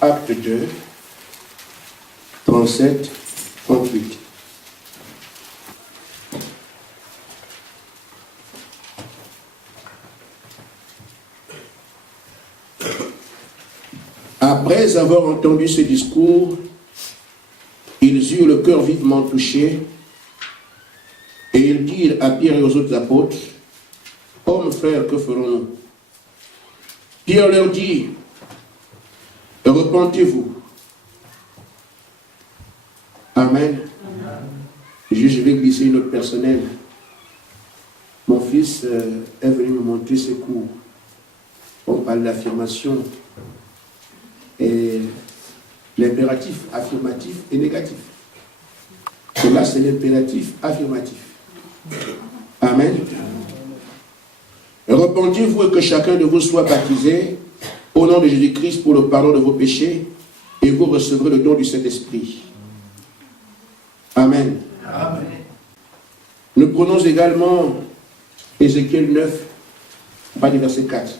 Acte 2, 37, 38. Après avoir entendu ce discours, ils eurent le cœur vivement touché et ils dirent à Pierre et aux autres apôtres, « Hommes, frères, que ferons-nous » Pierre leur dit, « Repentez-vous. » Amen. Je vais glisser une note personnelle. Mon fils est venu me montrer ses cours. On parle d'affirmation et l'impératif affirmatif et négatif. Et là, c'est l'impératif affirmatif. Amen. Repentez-vous et que chacun de vous soit baptisé au nom de Jésus-Christ pour le pardon de vos péchés et vous recevrez le don du Saint-Esprit. Amen. Amen. Nous prenons également Ézéchiel 9, pas du verset 4.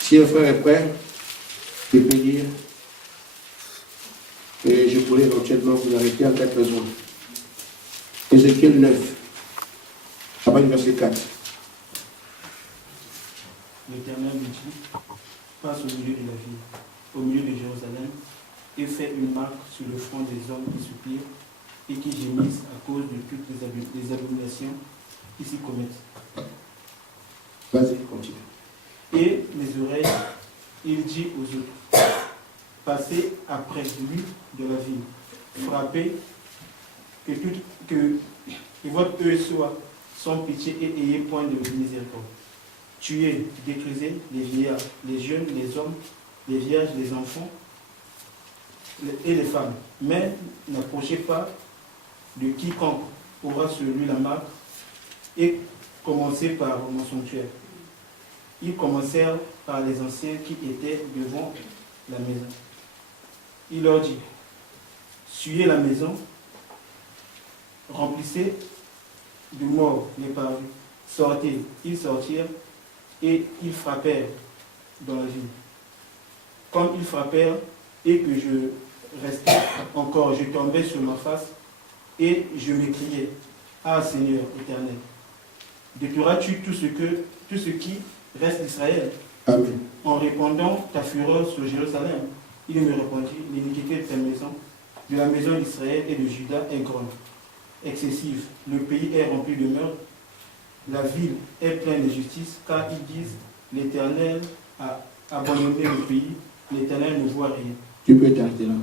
Si un frère est prêt, je peux dire, et je pourrais éventuellement vous arrêter en cas de besoin. Ézéchiel 9, à partir du verset 4. L'Éternel lui dit, passe au milieu de la ville, au milieu de Jérusalem, et fais une marque sur le front des hommes qui soupirent et qui gémissent à cause de toutes les abominations qui s'y commettent. Vas-y, continue. Et les oreilles, il dit aux autres, passez après lui de la ville, frappez, que votre œil soit sans pitié et ayez point de miséricorde. Tuez, détruisez les vieillards, les jeunes, les hommes, les vierges, les enfants et les femmes. Mais n'approchez pas de quiconque aura sur lui la marque et commencez par mon sanctuaire. Ils commencèrent par les anciens qui étaient devant la maison. Il leur dit, suyez la maison, remplissez de morts les parvis, sortez. Ils sortirent et ils frappèrent dans la ville. Comme ils frappèrent et que je restais encore, je tombais sur ma face et je m'écriais, ah Seigneur éternel, détruiras-tu tout ce qui reste d'Israël? Amen. En répandant ta fureur sur Jérusalem, il me répondit, l'iniquité de ta maison, de la maison d'Israël et de Juda est grande, excessive. Le pays est rempli de meurtres, la ville est pleine de justice, car ils disent, l'Éternel a abandonné le pays, l'Éternel ne voit rien. Tu peux t'arrêter là.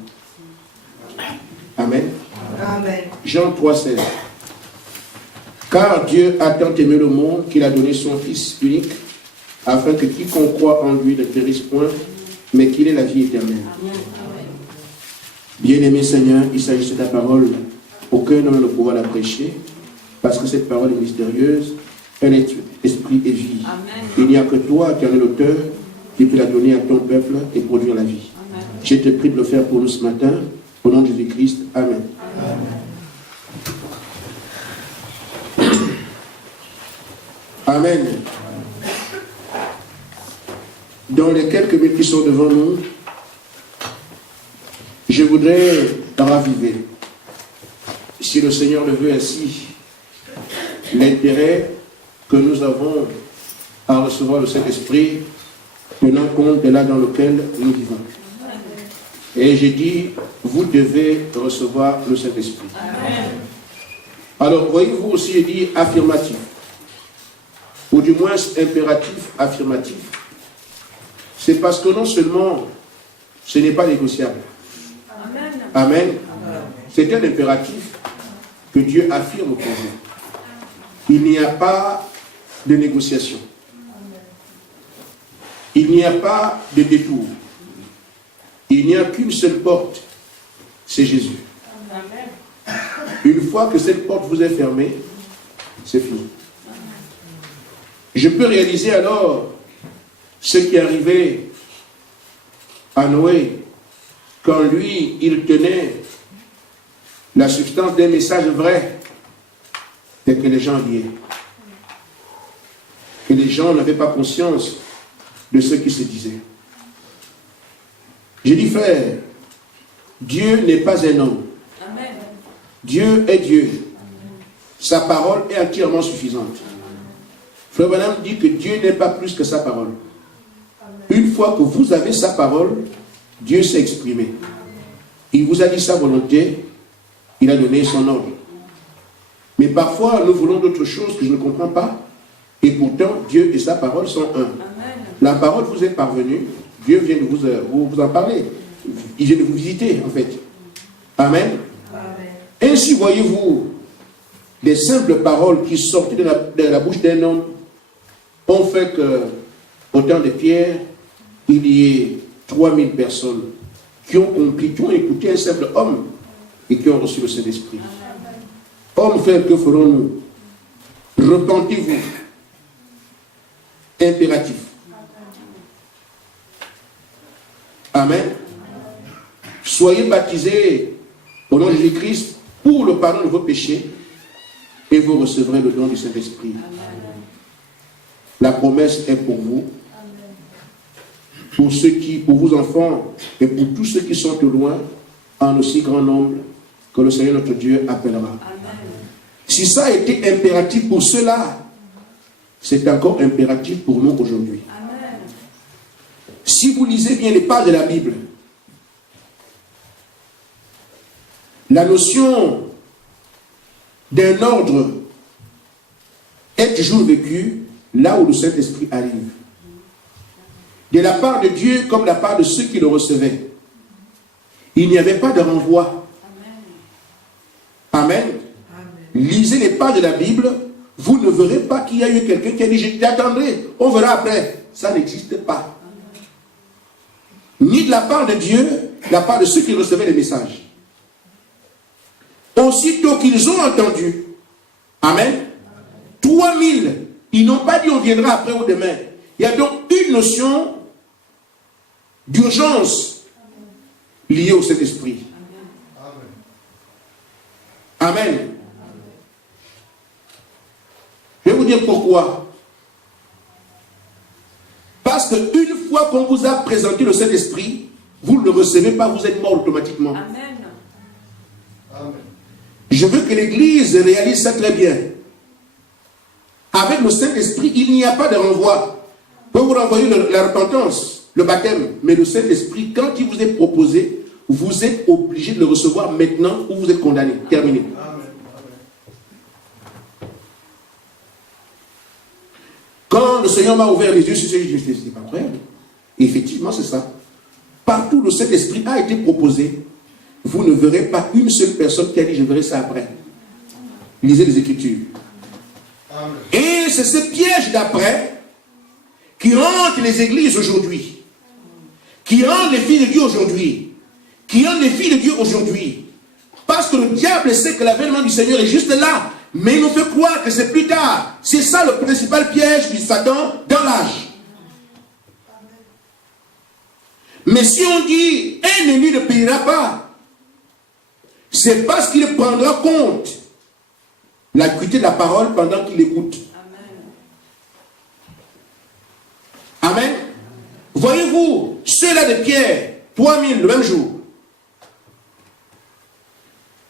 Amen. Amen. Jean 3,16. Car Dieu a tant aimé le monde qu'il a donné son Fils unique, afin que quiconque croit en lui ne périsse point, mais qu'il ait la vie éternelle. Bien-aimé Seigneur, il s'agit de ta parole. Aucun homme ne pourra la prêcher, parce que cette parole est mystérieuse, elle est esprit et vie. Amen. Il n'y a que toi qui en es l'auteur, qui peux la donner à ton peuple et produire la vie. Amen. Je te prie de le faire pour nous ce matin, au nom de Jésus-Christ. Amen. Amen. Amen. Dans les quelques minutes qui sont devant nous, je voudrais raviver, si le Seigneur le veut ainsi, l'intérêt que nous avons à recevoir le Saint-Esprit, tenant compte de là dans lequel nous vivons. Et j'ai dit, vous devez recevoir le Saint-Esprit. Alors, voyez-vous aussi, j'ai dit affirmatif, ou du moins impératif, affirmatif. C'est parce que non seulement ce n'est pas négociable. Amen. Amen. C'est un impératif que Dieu affirme pour vous. Il n'y a pas de négociation. Il n'y a pas de détour. Il n'y a qu'une seule porte, c'est Jésus. Amen. Une fois que cette porte vous est fermée, c'est fini. Je peux réaliser alors ce qui est arrivé à Noé, quand lui, il tenait la substance d'un message vrai. et que les gens liaient. Que les gens n'avaient pas conscience de ce qui se disait. J'ai dit, frère, Dieu n'est pas un homme. Amen. Dieu est Dieu. Sa parole est entièrement suffisante. Frère Branham dit que Dieu n'est pas plus que sa parole. Une fois que vous avez sa parole, Dieu s'est exprimé. Il vous a dit sa volonté, il a donné son ordre. Mais parfois, nous voulons d'autres choses que je ne comprends pas. Et pourtant, Dieu et sa parole sont un. La parole vous est parvenue. Dieu vient de vous en parler. Il vient de vous visiter, en fait. Amen. Ainsi, voyez-vous, les simples paroles qui sortaient de la bouche d'un homme ont fait que, au temps de Pierre, il y ait 3000 personnes qui ont compris, qui ont écouté un simple homme et qui ont reçu le Saint-Esprit. Hommes, frères, que ferons-nous? Repentez-vous. Impératif. Amen. Soyez baptisés au nom de Jésus-Christ pour le pardon de vos péchés et vous recevrez le don du Saint-Esprit. La promesse est pour vous, pour vos enfants et pour tous ceux qui sont au loin, en aussi grand nombre que le Seigneur notre Dieu appellera. Si ça a été impératif pour ceux-là, c'est encore impératif pour nous aujourd'hui. Si vous lisez bien les pages de la Bible, la notion d'un ordre est toujours vécue là où le Saint-Esprit arrive. De la part de Dieu comme de la part de ceux qui le recevaient. Il n'y avait pas de renvoi. Amen. Lisez les pages de la Bible, vous ne verrez pas qu'il y a eu quelqu'un qui a dit « J'attendrai, on verra après ». Ça n'existe pas. Ni de la part de Dieu, de la part de ceux qui recevaient les messages. Aussitôt qu'ils ont entendu, Amen, 3000, ils n'ont pas dit on viendra après ou demain. Il y a donc une notion d'urgence liée au Saint-Esprit. Amen. Je vais vous dire pourquoi. Parce qu'une fois qu'on vous a présenté le Saint-Esprit, vous ne le recevez pas, vous êtes mort automatiquement. Amen. Amen. Je veux que l'Église réalise ça très bien. Avec le Saint-Esprit, il n'y a pas de renvoi. On peut vous renvoyer la repentance, le baptême, mais le Saint-Esprit, quand il vous est proposé, vous êtes obligé de le recevoir maintenant ou vous êtes condamné. Terminé. Amen. Quand le Seigneur m'a ouvert les yeux sur ce que je disais, c'est pas vrai. Effectivement, c'est ça. Partout où le Saint-Esprit a été proposé, vous ne verrez pas une seule personne qui a dit je verrai ça après. Lisez les Écritures. Amen. Et c'est ce piège d'après qui hante les églises aujourd'hui, qui hante les filles de Dieu aujourd'hui, qui hante les filles de Dieu aujourd'hui. Parce que le diable sait que l'avènement du Seigneur est juste là, mais il nous fait croire que c'est plus tard. C'est ça le principal piège du Satan dans l'âge. Mais si on dit un élu ne payera pas, c'est parce qu'il prendra compte l'acuité de la parole pendant qu'il écoute. Amen. Amen. Voyez-vous, ceux-là de Pierre, 3000 le même jour.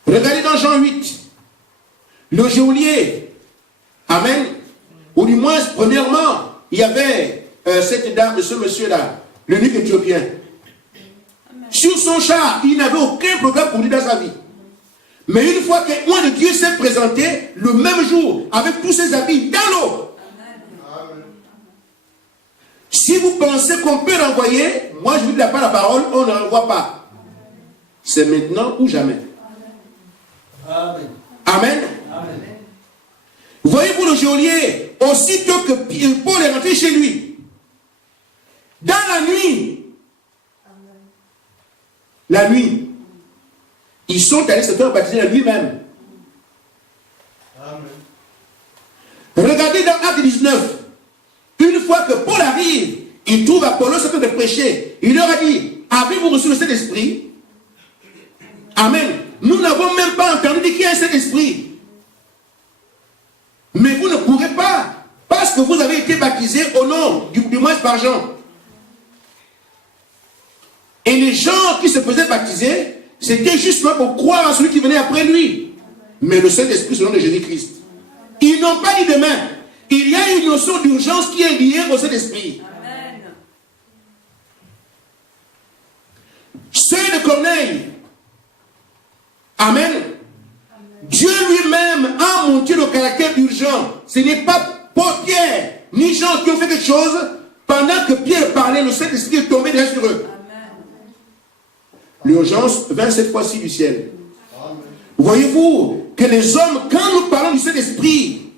Regardez dans Jean 8, le geôlier. Amen. Ou du moins, premièrement, il y avait cette dame, ce monsieur-là, l'eunuque éthiopien. Sur son char, il n'avait aucun problème pour lui dans sa vie. Mais une fois que l'oint de Dieu s'est présenté, le même jour, avec tous ses habits dans l'eau. Si vous pensez qu'on peut renvoyer, moi je vous dis pas la parole, on ne renvoie pas. C'est maintenant ou jamais. Amen. Amen. Amen. Voyez-vous le geôlier, aussitôt que Paul est rentré chez lui, dans la nuit, ils sont allés se faire baptiser la nuit même. Amen. Regardez dans Acte 19, une fois que Paul arrive, il trouve Apollos en train de prêcher. Il leur a dit, avez-vous reçu le Saint-Esprit? Amen. Nous n'avons même pas entendu dire qu'il y a un Saint-Esprit. baptisé au nom, du moins par Jean. Et les gens qui se faisaient baptiser, c'était justement pour croire en celui qui venait après lui. Mais le Saint-Esprit, c'est le nom de Jésus-Christ. Ils n'ont pas dit demain. Il y a une notion d'urgence qui est liée au Saint-Esprit. Ceux de Corneille. Amen. Dieu lui-même a montré le caractère urgent. Ce n'est pas Paul, Pierre, ni Jean qui ont fait quelque chose. Pendant que Pierre parlait, le Saint-Esprit est tombé derrière sur eux. L'urgence vint cette fois-ci du ciel. Voyez-vous que les hommes, quand nous parlons du Saint-Esprit,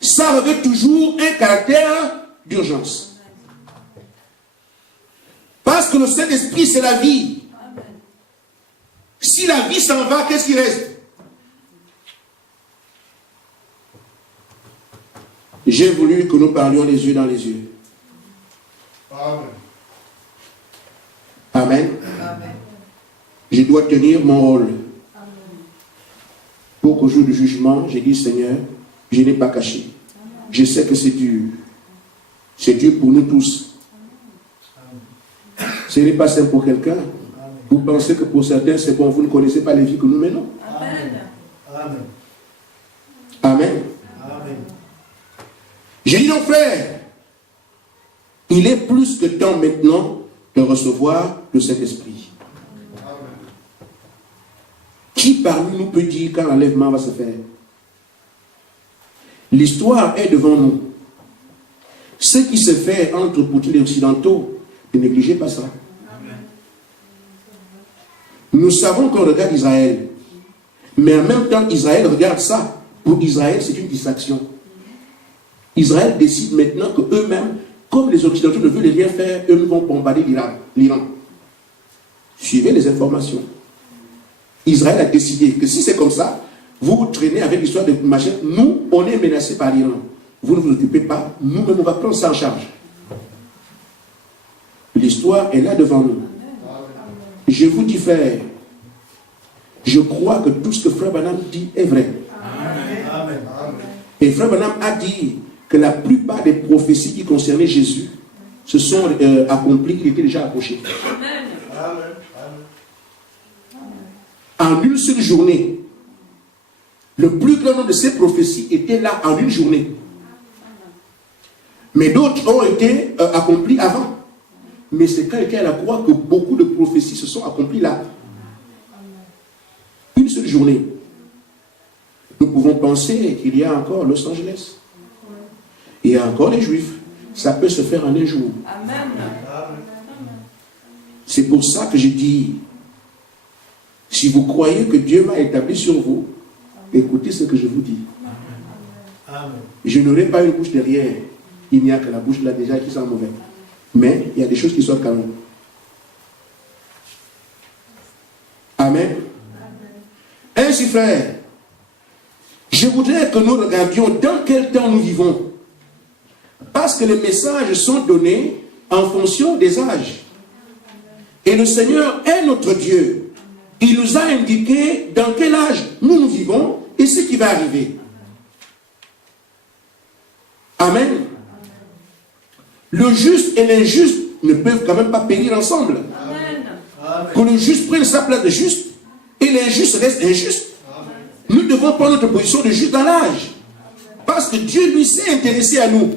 ça revêt toujours un caractère d'urgence. Parce que le Saint-Esprit, c'est la vie. Si la vie s'en va, qu'est-ce qui reste? J'ai voulu que nous parlions les yeux dans les yeux. Amen. Amen. Amen. Je dois tenir mon rôle. Amen. Pour qu'au jour du jugement, j'ai dit, Seigneur, je n'ai pas caché. Amen. Je sais que c'est dur. C'est dur pour nous tous. Amen. Ce n'est pas simple pour quelqu'un. Vous pensez que pour certains, c'est bon, vous ne connaissez pas les vies que nous menons. Amen. Amen. Amen. Amen. J'ai dit donc, frère, il est plus que temps maintenant de recevoir le Saint-Esprit. Qui parmi nous peut dire quand l'enlèvement va se faire? L'histoire est devant nous. Ce qui se fait entre Poutine et Occidentaux, ne négligez pas ça. Nous savons qu'on regarde Israël, mais en même temps, Israël regarde ça. Pour Israël, c'est une distraction. Israël décide maintenant que eux-mêmes, comme les Occidentaux ne veulent rien faire, eux vont bombarder l'Iran. Suivez les informations. Israël a décidé que si c'est comme ça, vous vous traînez avec l'histoire de machin. Nous, on est menacés par l'Iran. Vous ne vous occupez pas. Nous-mêmes, on va prendre ça en charge. L'histoire est là devant nous. Je vous dis, frère, je crois que tout ce que Frère Branham dit est vrai. Amen. Et Frère Branham a dit que la plupart des prophéties qui concernaient Jésus se sont accomplies, il était déjà approché. En une seule journée, le plus grand nombre de ces prophéties étaient là en une journée. Mais d'autres ont été accomplies avant. Mais c'est quand il était à la croix que beaucoup de prophéties se sont accomplies là. Une seule journée. Nous pouvons penser qu'il y a encore Los Angeles. Il y a encore les Juifs. Ça peut se faire en un jour. Amen. C'est pour ça que je dis, si vous croyez que Dieu m'a établi sur vous, écoutez ce que je vous dis. Amen. Je n'aurai pas une bouche derrière. Il n'y a que la bouche là déjà qui sent mauvais. Mais il y a des choses qui sont quand même. Amen. Ainsi, frère, je voudrais que nous regardions dans quel temps nous vivons. Parce que les messages sont donnés en fonction des âges. Et le Seigneur est notre Dieu. Il nous a indiqué dans quel âge nous vivons et ce qui va arriver. Amen. Le juste et l'injuste ne peuvent quand même pas périr ensemble. Amen. Que le juste prenne sa place de juste et l'injuste reste injuste. Amen. Nous devons prendre notre position de juste dans l'âge. Parce que Dieu lui s'est intéressé à nous.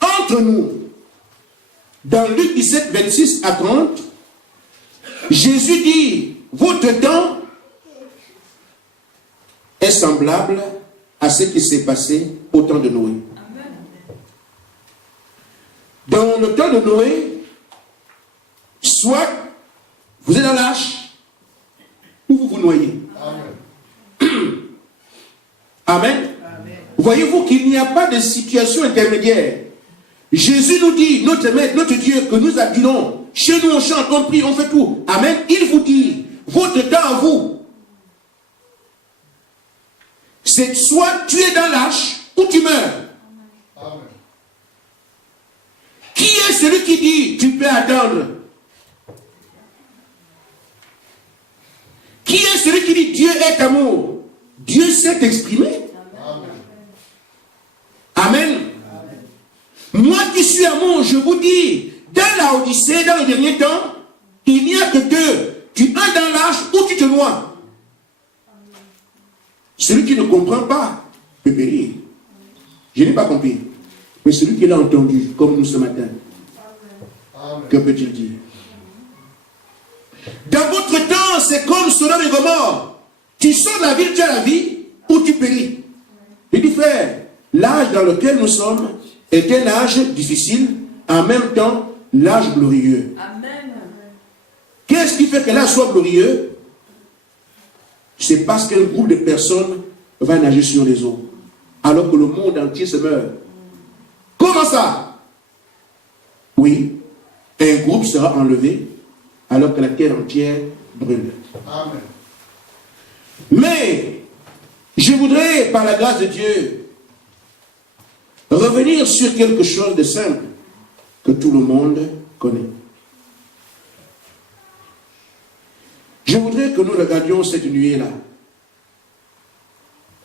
Entre nous, dans Luc 17, 26 à 30, Jésus dit, votre temps est semblable à ce qui s'est passé au temps de Noé. Dans le temps de Noé, soit vous êtes dans l'arche, ou vous vous noyez. Amen. Amen. Voyez-vous qu'il n'y a pas de situation intermédiaire. Jésus nous dit, notre Maître, notre Dieu, que nous adulons. Chez nous, on chante, on prie, on fait tout. Amen. Il vous dit, votre temps à vous, c'est soit tu es dans l'arche, ou tu meurs. Amen. Qui est celui qui dit, tu peux attendre? Qui est celui qui dit, Dieu est amour? Dieu s'est exprimé. Amen. Amen. Moi qui suis amour, je vous dis, dans la Odyssée, dans le dernier temps, il n'y a que deux. Tu es dans l'âge ou tu te noies. Celui qui ne comprend pas peut périr. Je n'ai pas compris. Mais celui qui l'a entendu, comme nous ce matin, que peut-il dire? Dans votre temps, c'est comme Sodome et Gomorrhe. Tu sors de la ville, tu as la vie, ou tu péris. Il dit, frère, l'âge dans lequel nous sommes est un âge difficile, en même temps, l'âge glorieux. Amen. Qu'est-ce qui fait que l'âge soit glorieux? C'est parce qu'un groupe de personnes va nager sur les eaux, alors que le monde entier se meurt. Comment ça? Oui, un groupe sera enlevé, alors que la terre entière brûle. Amen. Mais, je voudrais, par la grâce de Dieu, revenir sur quelque chose de simple que tout le monde connaît. Je voudrais que nous regardions cette nuée-là.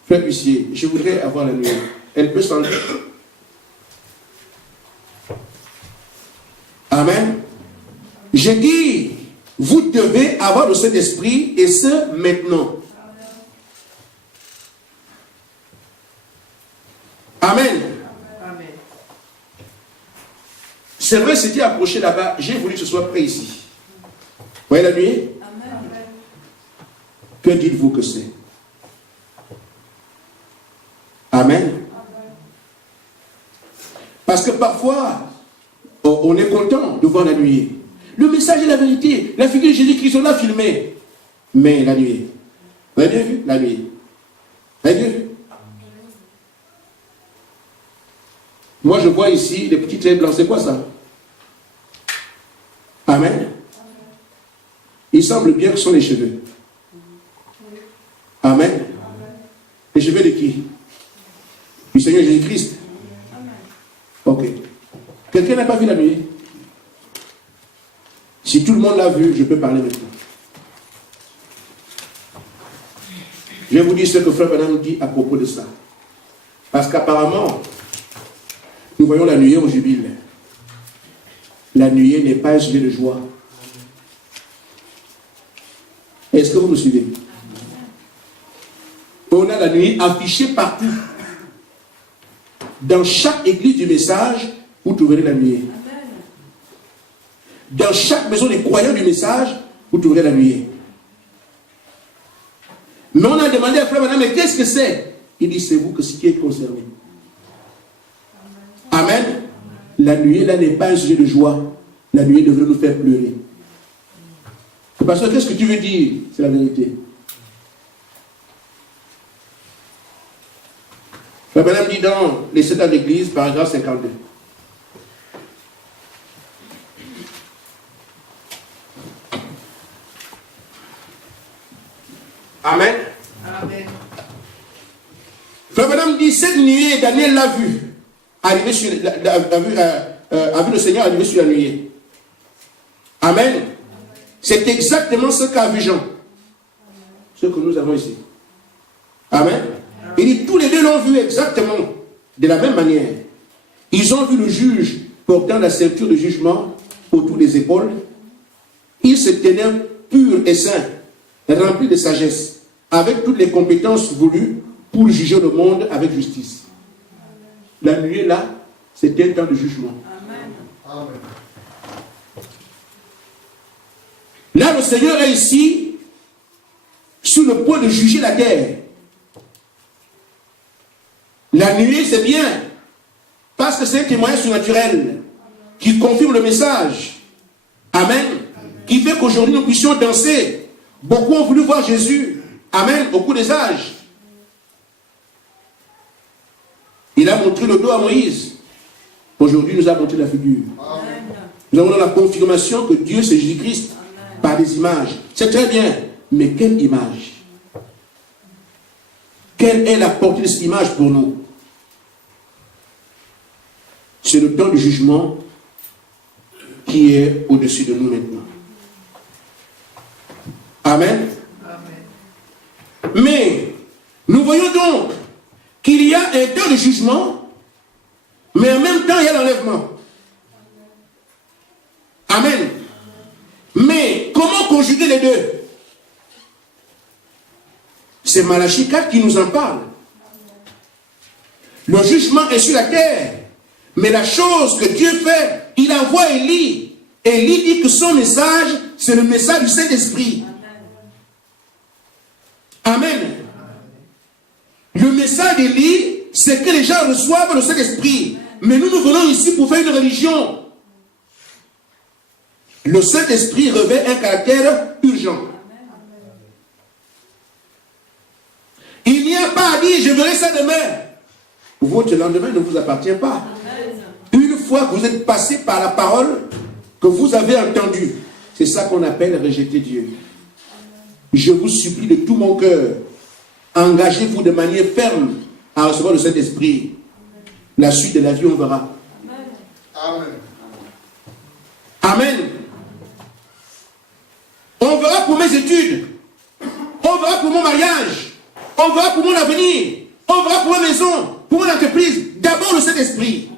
Frère Huissier, je voudrais avoir la nuée. Elle peut s'enlever. Amen. Je dis, vous devez avoir de cet esprit, et ce, maintenant. Amen. Amen. C'est vrai, c'était approché là-bas. J'ai voulu que ce soit près ici. Vous voyez la nuée? Amen. Que dites-vous que c'est? Amen. Parce que parfois, on est content de voir la nuée. Le message est la vérité. La figure de Jésus-Christ, on l'a filmé. Mais la nuée. Vous avez bien vu? La nuée. Vous avez bien vu? Moi, je vois ici les petits traits blancs. C'est quoi ça? Amen. Il semble bien que ce sont les cheveux. Amen. Les cheveux de qui? Du Seigneur Jésus-Christ. Ok. Quelqu'un n'a pas vu la nuée? Si tout le monde l'a vu, je peux parler maintenant. Je vais vous dire ce que Frère Branham dit à propos de ça. Parce qu'apparemment, nous voyons la nuée, on jubile. La nuée n'est pas un sujet de joie. Est-ce que vous me suivez? On a la nuée affichée partout. Dans chaque église du message, vous trouverez la nuée. Dans chaque maison des croyants du message, vous trouverez la nuée. Mais on a demandé à Frère Branham, mais qu'est-ce que c'est? Il dit, c'est vous que ce qui est concerné. Amen. La nuée, là, n'est pas un sujet de joie. La nuée devrait nous faire pleurer. Parce que qu'est-ce que tu veux dire? C'est la vérité. Frère Branham dit dans les 7 ans d'église, paragraphe 52. Amen. Amen. Frère Branham dit, cette nuée, Daniel l'a vu. A vu le Seigneur arriver sur la nuée. Amen. C'est exactement ce qu'a vu Jean. Ce que nous avons ici. Amen. Il dit, tous les deux l'ont vu exactement de la même manière. Ils ont vu le juge portant la ceinture de jugement autour des épaules. Il se tenait pur et saint, rempli de sagesse, avec toutes les compétences voulues pour juger le monde avec justice. La nuée là, c'est un temps de jugement. Amen. Amen. Là, le Seigneur est ici, sur le point de juger la terre. La nuée, c'est bien, parce que c'est un témoignage surnaturel qui confirme le message. Amen. Qui fait qu'aujourd'hui nous puissions danser. Beaucoup ont voulu voir Jésus. Amen. Au cours des âges. Il a montré le dos à Moïse. Aujourd'hui, il nous a montré la figure. Amen. Nous avons la confirmation que Dieu, c'est Jésus-Christ, par des images. C'est très bien. Mais quelle image? Quelle est la portée de cette image pour nous? C'est le temps du jugement qui est au-dessus de nous maintenant. Amen. Amen. Mais nous voyons donc qu'il y a un temps de jugement Mais en même temps, il y a l'enlèvement. Amen. Mais comment conjuguer les deux? C'est Malachie 4 qui nous en parle. Le jugement est sur la terre. Mais la chose que Dieu fait, il envoie Élie. Élie dit que son message, c'est le message du Saint-Esprit. Amen. Le message d'Élie, c'est que les gens reçoivent le Saint-Esprit. Mais nous venons ici pour faire une religion. Le Saint-Esprit revêt un caractère urgent. Il n'y a pas à dire, je verrai ça demain. Votre lendemain ne vous appartient pas. Une fois que vous êtes passé par la parole que vous avez entendue, c'est ça qu'on appelle rejeter Dieu. Je vous supplie de tout mon cœur, engagez-vous de manière ferme à recevoir le Saint-Esprit. La suite de la vie, on verra. Amen. Amen. On verra pour mes études. On verra pour mon mariage. On verra pour mon avenir. On verra pour ma maison, pour mon entreprise. D'abord le Saint-Esprit.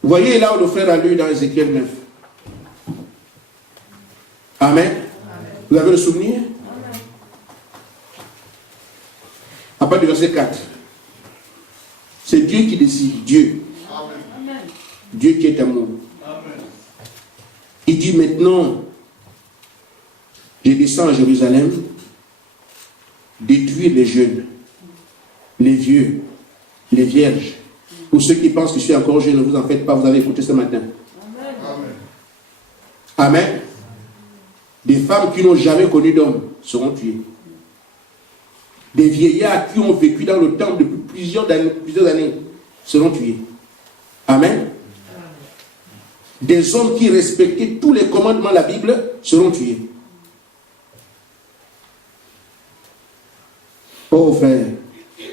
Vous voyez là où le frère a lu dans Ézéchiel 9. Amen. Vous avez le souvenir? À partir du verset 4. C'est Dieu qui décide. Dieu. Amen. Dieu qui est amour. Amen. Il dit maintenant, je descends à Jérusalem, détruire les jeunes, les vieux, les vierges. Pour ceux qui pensent que je suis encore jeune, ne vous en faites pas, vous avez écouté ce matin. Amen. Amen. Des femmes qui n'ont jamais connu d'homme seront tuées. Des vieillards qui ont vécu dans le temple depuis plusieurs années seront tués. Amen. Des hommes qui respectaient tous les commandements de la Bible seront tués. Oh frère,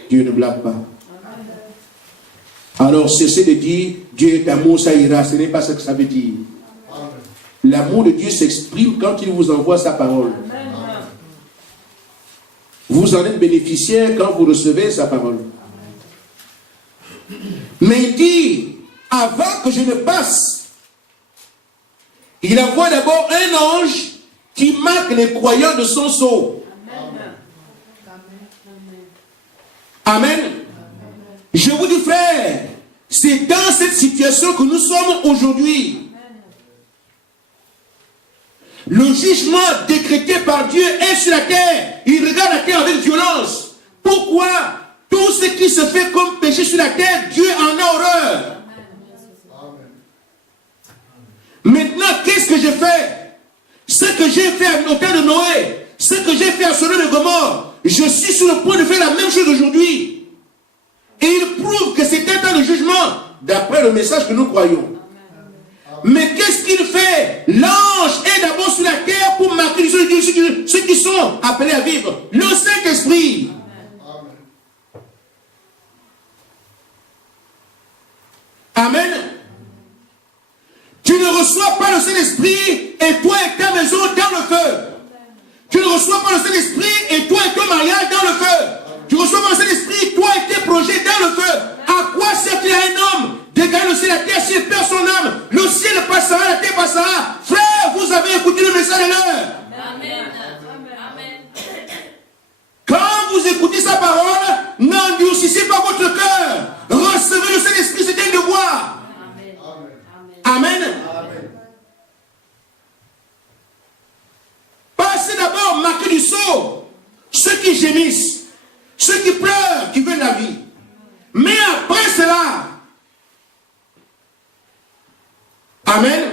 Dieu ne blague pas. Alors cessez de dire Dieu est amour, ça ira. Ce n'est pas ce que ça veut dire. L'amour de Dieu s'exprime quand il vous envoie sa parole. Vous en êtes bénéficiaire quand vous recevez sa parole. Mais il dit, avant que je ne passe, il envoie d'abord un ange qui marque les croyants de son sceau. Amen. Je vous dis, frère, c'est dans cette situation que nous sommes aujourd'hui. Le jugement décrété par Dieu est sur la terre. Il regarde la terre avec violence. Pourquoi? Tout ce qui se fait comme péché sur la terre, Dieu en a horreur. Maintenant, qu'est-ce que j'ai fait? Ce que j'ai fait au temps de Noé, ce que j'ai fait à Sodome et Gomorrhe, je suis sur le point de faire la même chose aujourd'hui. Et il prouve que c'est un temps de jugement, d'après le message que nous croyons. Mais qu'est-ce qu'il fait? L'ange est d'abord sur la terre pour marquer ceux qui sont appelés à vivre. Le Saint-Esprit. Amen. Tu ne reçois pas le Saint-Esprit et toi et ta maison dans le feu. Tu ne reçois pas le Saint-Esprit et toi et ton mariage dans le feu. Tu ne reçois pas le Saint-Esprit, toi et tes projets dans le feu. À quoi sert-il à un homme de gagner le ciel, la terre, s'il perd son âme? Le ciel passera, la terre passera. Frère, vous avez écouté le message de l'heure. Amen. Quand vous écoutez sa parole, n'endurcissez pas votre cœur. Recevez le Saint-Esprit, c'est un devoir. Amen. Passez d'abord, marquez du sceau ceux qui gémissent, ceux qui pleurent, qui veulent la vie. Mais après cela, amen,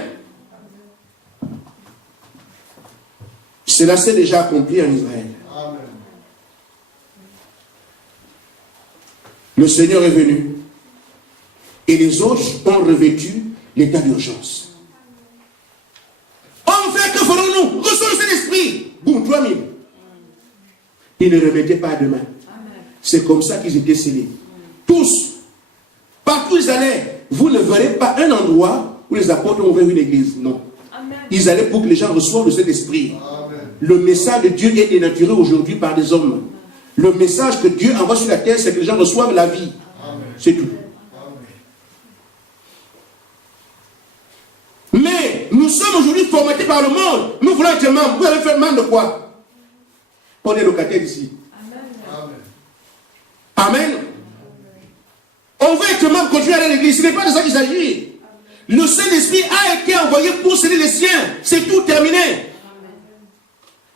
cela s'est déjà accompli en Israël. Amen. Le Seigneur est venu et les autres ont revêtu l'état d'urgence. Enfin, que ferons-nous? Reçois le Saint-Esprit. Boum, 3000. Ils ne remettaient pas demain. C'est comme ça qu'ils étaient scellés. Tous. Partout où ils allaient, vous ne verrez pas un endroit où les apôtres ont ouvert une église. Non. Ils allaient pour que les gens reçoivent le Saint-Esprit. Le message de Dieu est dénaturé aujourd'hui par des hommes. Le message que Dieu envoie sur la terre, c'est que les gens reçoivent la vie. C'est tout. Mais nous sommes aujourd'hui formatés par le monde. Nous voulons être membres. Vous allez faire membre de quoi? On est locataire ici. Amen. On veut être membre, continuer à aller à l'église. Ce n'est pas de ça qu'il s'agit. Le Saint-Esprit a été envoyé pour sceller les siens. C'est tout terminé.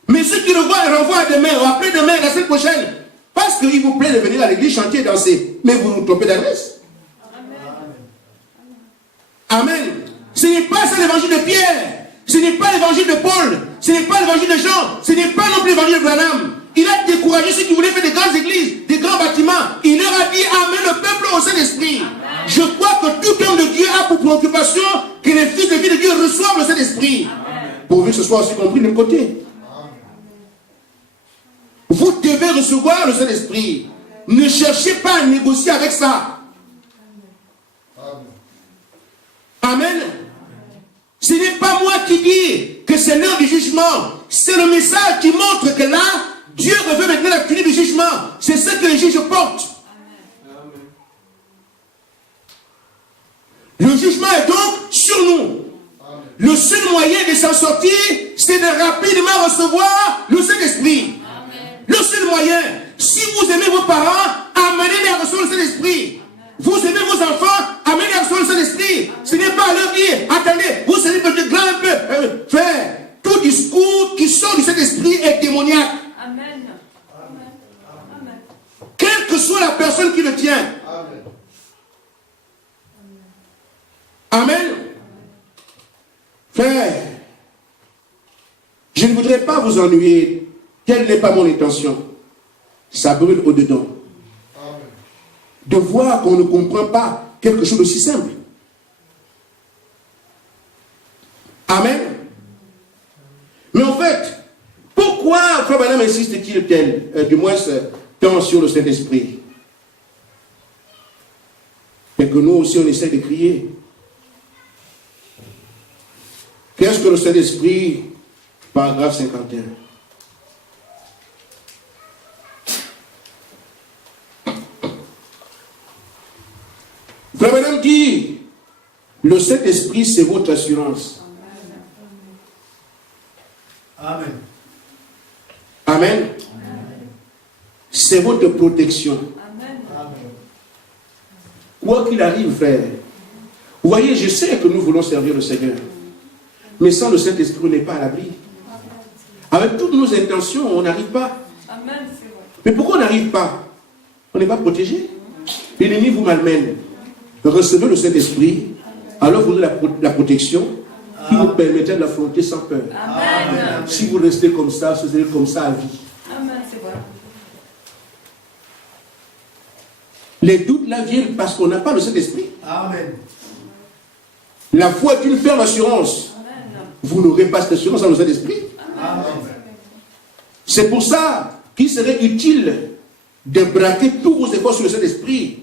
Mais ceux qui le voient, ils renvoient demain, ou après-demain, la semaine prochaine. Parce qu'il vous plaît de venir à l'église chanter et danser. Mais vous vous trompez d'adresse. Amen. Ce n'est pas ça l'évangile de Pierre. Ce n'est pas l'évangile de Paul. Ce n'est pas l'évangile de Jean. Ce n'est pas non plus l'évangile de Branham. Il a découragé ceux qui voulaient faire des grandes églises, des grands bâtiments. Il leur a dit, amène le peuple au Saint-Esprit. Je crois que tout homme de Dieu a pour préoccupation que les fils et filles de Dieu reçoivent le Saint-Esprit. Pourvu que ce soit aussi compris de l'autre côté. Vous devez recevoir le Saint-Esprit. Ne cherchez pas à négocier avec ça. Amen. Ce n'est pas moi qui dis que c'est l'heure du jugement. C'est le message qui montre que là, Dieu revient maintenant la tenue du jugement. C'est ce que les juges portent. Le jugement est donc sur nous. Le seul moyen de s'en sortir, c'est de rapidement recevoir le Saint-Esprit. Le seul moyen. Si vous aimez vos parents, amenez-les à recevoir le Saint-Esprit. Vous aimez vos enfants, amenez-les à recevoir le Saint-Esprit. Ce n'est pas à leur dire, attendez, vous savez peut-être grand un peu. Frère, tout discours qui sort du Saint-Esprit est démoniaque. Amen. Amen. Quelle que soit la personne qui le tient. Amen. Frère, je ne voudrais pas vous ennuyer. Telle n'est pas mon intention. Ça brûle au-dedans. De voir qu'on ne comprend pas quelque chose d'aussi simple. Amen. Mais en fait, pourquoi Frère Branham insiste-t-il du moins tant sur le Saint-Esprit? Et que nous aussi on essaie de crier. Qu'est-ce que le Saint-Esprit? Paragraphe 51. Frère Branham dit, le Saint-Esprit c'est votre assurance. Amen. Amen. C'est votre protection. Amen. Quoi qu'il arrive, frère. Vous voyez, je sais que nous voulons servir le Seigneur. Mais sans le Saint-Esprit, on n'est pas à l'abri. Avec toutes nos intentions, on n'arrive pas. Amen, c'est vrai. Mais pourquoi on n'arrive pas? On n'est pas protégé. L'ennemi vous malmène. Recevez le Saint-Esprit, alors vous aurez la protection qui vous permettra de l'affronter sans peur. Amen. Si vous restez comme ça, vous serez comme ça à vie. Amen, c'est vrai. Les doutes là viennent parce qu'on n'a pas le Saint-Esprit. Amen. La foi est une ferme assurance. Amen. Vous n'aurez pas cette assurance sans le Saint-Esprit. Amen. C'est pour ça qu'il serait utile de braquer tous vos efforts sur le Saint-Esprit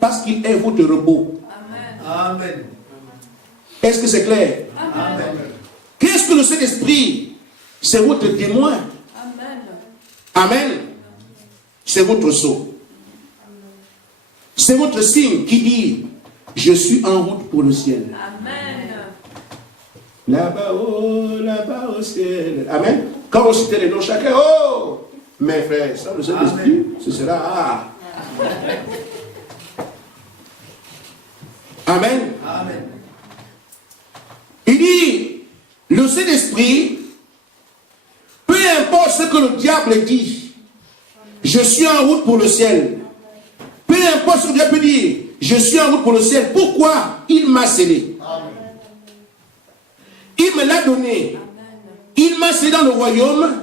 parce qu'il est votre repos. Amen. Amen. Est-ce que c'est clair? Amen. Qu'est-ce que le Saint-Esprit? C'est votre témoin. Amen. Amen. C'est votre sceau. C'est votre signe qui dit je suis en route pour le ciel. Amen. Là-bas au ciel. Amen. Quand on citait les noms chacun, oh! Mes frères, sans le Saint-Esprit, ce sera ah. Amen. Amen. Il dit, le Saint-Esprit, peu importe ce que le diable dit, je suis en route pour le ciel. Peu importe ce que le diable peut dire, je suis en route pour le ciel. Pourquoi? Il m'a scellé. Il me l'a donné. Il m'a scellé dans le royaume.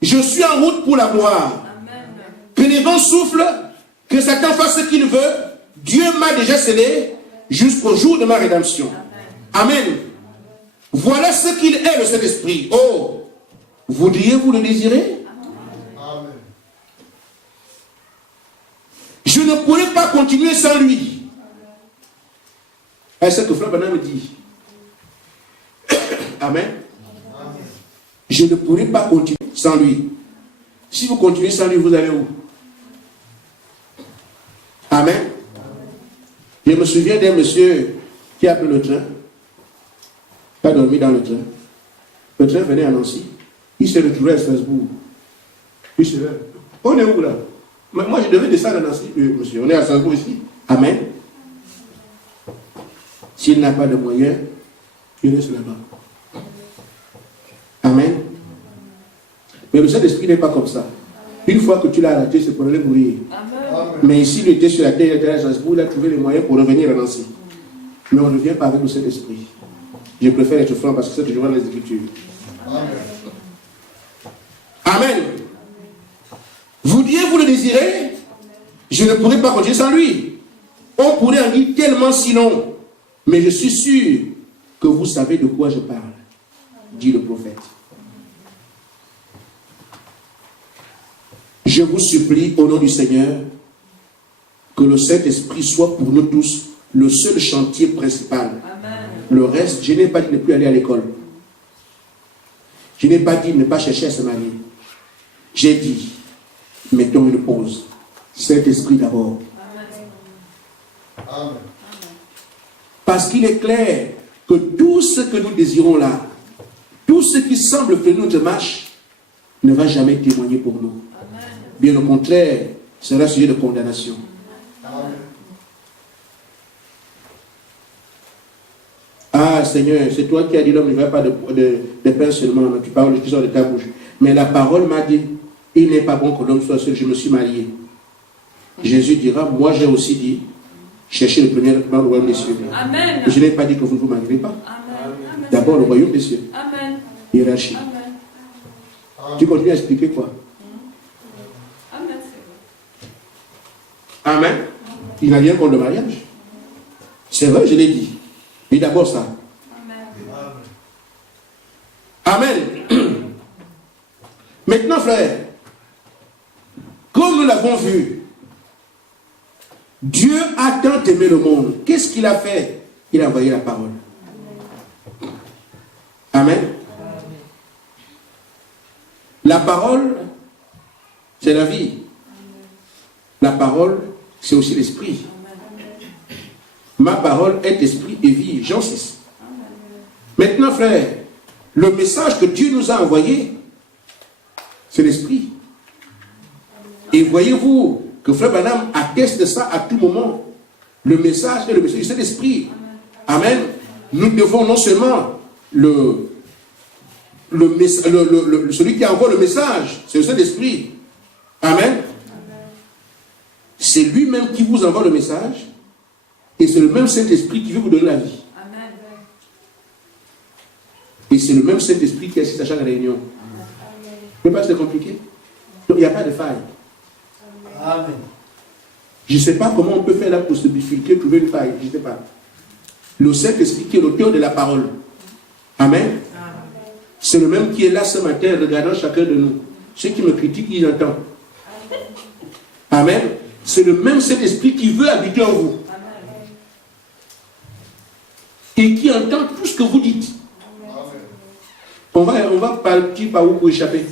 Je suis en route pour la gloire. Amen. Que les vents soufflent, que Satan fasse ce qu'il veut. Dieu m'a déjà scellé jusqu'au jour de ma rédemption. Amen. Voilà ce qu'il est, le Saint-Esprit. Oh, voudriez-vous le désirer? Amen. Je ne pourrais pas continuer sans lui. C'est ce que Frère Branham me dit. Amen. Je ne pourrais pas continuer sans lui. Si vous continuez sans lui, vous allez où? Je me souviens d'un monsieur qui a pris le train, pas dormi dans le train. Le train venait à Nancy. Il s'est retrouvé à Strasbourg. Il se dit, on est où là? Moi, je devais descendre à Nancy. Monsieur, on est à Strasbourg ici. Amen. S'il n'a pas de moyens, il reste là-bas. Amen. Mais le Saint-Esprit n'est pas comme ça. Une fois que tu l'as raté, c'est pour aller mourir. Amen. Mais ici, il était sur la terre, il était à Strasbourg, il a trouvé les moyens pour revenir à Nancy. Mais on ne revient pas avec le Saint-Esprit. Je préfère être franc parce que c'est toujours dans les Écritures. Amen. Amen. Vous dites, vous le désirez, je ne pourrai pas continuer sans lui. On pourrait en dire tellement sinon. Mais je suis sûr que vous savez de quoi je parle, dit le prophète. Je vous supplie au nom du Seigneur que le Saint-Esprit soit pour nous tous le seul chantier principal. Amen. Le reste, je n'ai pas dit de ne plus aller à l'école. Je n'ai pas dit de ne pas chercher à se marier. J'ai dit, mettons une pause. Saint-Esprit d'abord. Amen. Parce qu'il est clair que tout ce que nous désirons là, tout ce qui semble faire notre marche, ne va jamais témoigner pour nous. Amen. Bien au contraire, sera sujet de condamnation. Amen. Ah Seigneur, c'est toi qui as dit l'homme ne va pas de pain seulement, tu parles qui sort de ta bouche. Mais la parole m'a dit, il n'est pas bon que l'homme soit seul, je me suis marié. Jésus dira, moi j'ai aussi dit, cherchez le premier dans le royaume des cieux. Amen. Je n'ai pas dit que vous ne vous marierez pas. D'abord le royaume des cieux. Amen. Hiérarchie. Amen. Tu continues à expliquer quoi? Amen. Amen. Il n'a rien contre le mariage. C'est vrai, je l'ai dit. Et d'abord ça. Amen. Amen. Maintenant, frère, comme nous l'avons vu, Dieu a tant aimé le monde. Qu'est-ce qu'il a fait? Il a envoyé la parole. Amen. La parole, c'est la vie. La parole, c'est aussi l'esprit. Ma parole est esprit et vie. Jean 6. Maintenant, frère, le message que Dieu nous a envoyé, c'est l'esprit. Et voyez-vous que Frère Branham atteste ça à tout moment. Le message est le message, c'est l'esprit. Amen. Nous devons non seulement celui qui envoie le message, c'est le Saint-Esprit. Amen. C'est lui-même qui vous envoie le message. Et c'est le même Saint-Esprit qui veut vous donner la vie. Amen. Et c'est le même Saint-Esprit qui assiste à chaque réunion. Mais pas c'est compliqué. Donc il n'y a pas de faille. Amen. Je ne sais pas comment on peut faire là pour se bifurquer, trouver une faille. Je ne sais pas. Le Saint-Esprit qui est l'auteur de la parole. Amen. C'est le même qui est là ce matin, regardant chacun de nous. Ceux qui me critiquent, ils entendent. Amen. C'est le même Saint-Esprit qui veut habiter en vous. Et qui entend tout ce que vous dites. On va partir par où pour échapper.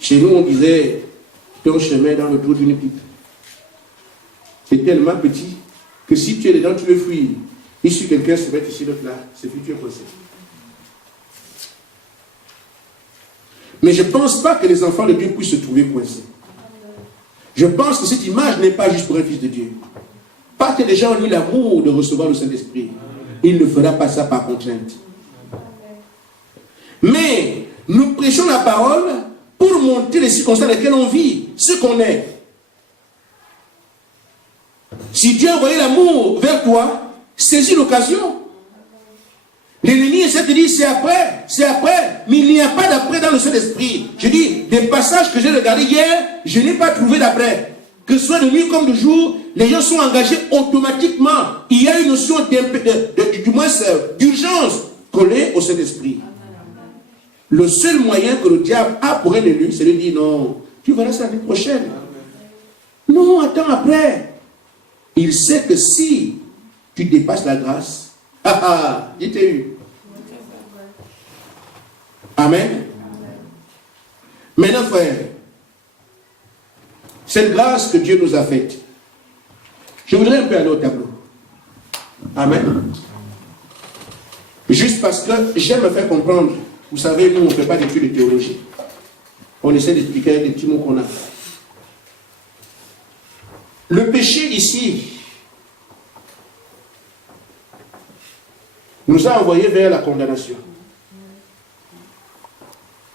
Chez nous, on disait ton chemin dans le trou d'une pipe. C'est tellement petit que si tu es dedans, tu veux fuir. Et si quelqu'un se met ici, l'autre là, c'est plus tu es coincé. Mais je ne pense pas que les enfants de Dieu puissent se trouver coincés. Je pense que cette image n'est pas juste pour un fils de Dieu. Parce que les gens ont eu l'amour de recevoir le Saint-Esprit. Il ne fera pas ça par contrainte. Mais nous prêchons la parole pour montrer les circonstances dans lesquelles on vit, ce qu'on est. Si Dieu a envoyé l'amour vers toi, saisis l'occasion. L'ennemi essaie de te dire c'est après, mais il n'y a pas d'après dans le Saint-Esprit. Je dis, des passages que j'ai regardés hier, je n'ai pas trouvé d'après. Que ce soit de nuit comme de jour, les gens sont engagés automatiquement. Il y a une notion d'urgence collée au Saint-Esprit. Le seul moyen que le diable a pour un élu, c'est de dire non, tu verras ça l'année prochaine. Non, attends après. Il sait que si tu dépasses la grâce, il t'a eu. Amen. Maintenant, frère, cette grâce que Dieu nous a faite. Je voudrais un peu aller au tableau. Amen. Juste parce que j'aime me faire comprendre. Vous savez, nous, on ne fait pas d'études de théologie. On essaie d'expliquer les petits mots qu'on a. Le péché ici nous a envoyés vers la condamnation.